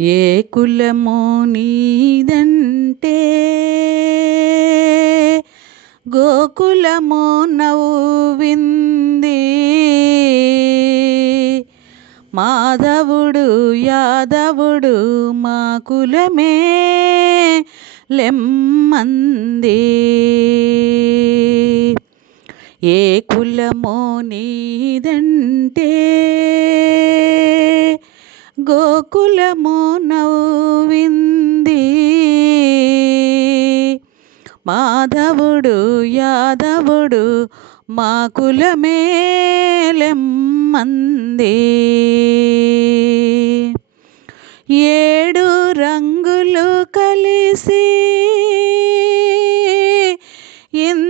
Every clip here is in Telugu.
ఏ కులమో నీదంటే గోకులమో నవ్వింది. మాధవుడు యాదవుడు మా కులమే లెమ్మంది. ఏ కులమో నీదంటే గోకులము నవ్వింది. మాధవుడు యాదవుడు మా కులమేలెమ్మంది ఏడు రంగులు కలిసి ఇంద్రధన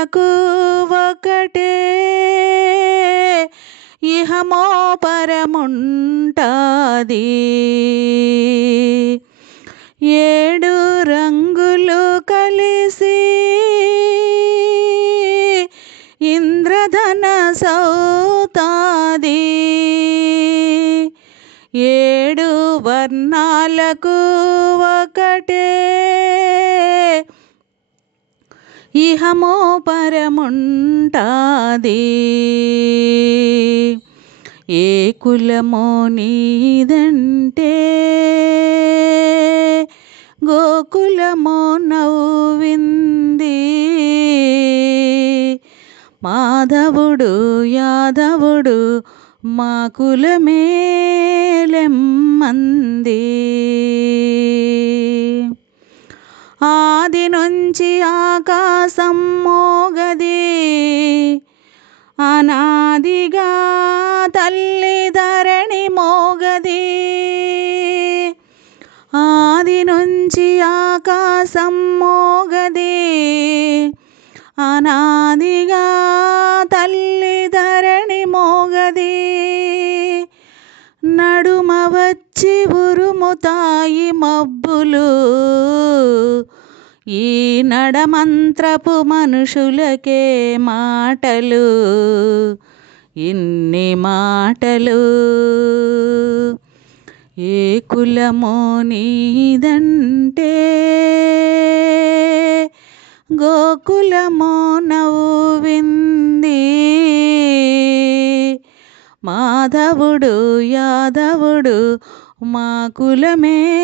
వర్ణాలకు ఒకటే. ఇహమో పరముంటాది. ఏడు రంగులు కలిసి ఇంద్రధన సౌతాది. ఏడు వర్ణాలకు ఒకటే. ఇహమో పరముంటాది. ఏ కులమో నీదంటే గోకులమో నవ్వింది. మాధవుడు యాదవుడు మా కులమేలెమ్మంది ఆది నుంచి ఆకాశం మోగది. అనాదిగా తల్లి ధరణి మోగది. ఆది నుంచి ఆకాశం మోగది. అనాదిగా తల్లి ధరణి మోగది. నడుమ వచ్చి ఉరుముతాయి మబ్బులు. ఈ నడమంత్రపు మనుషులకే మాటలు ఇన్ని మాటలు. ఏ కులమో నీదంటే గోకులమో నవ్వింది. మాధవుడు యాదవుడు మా కులమే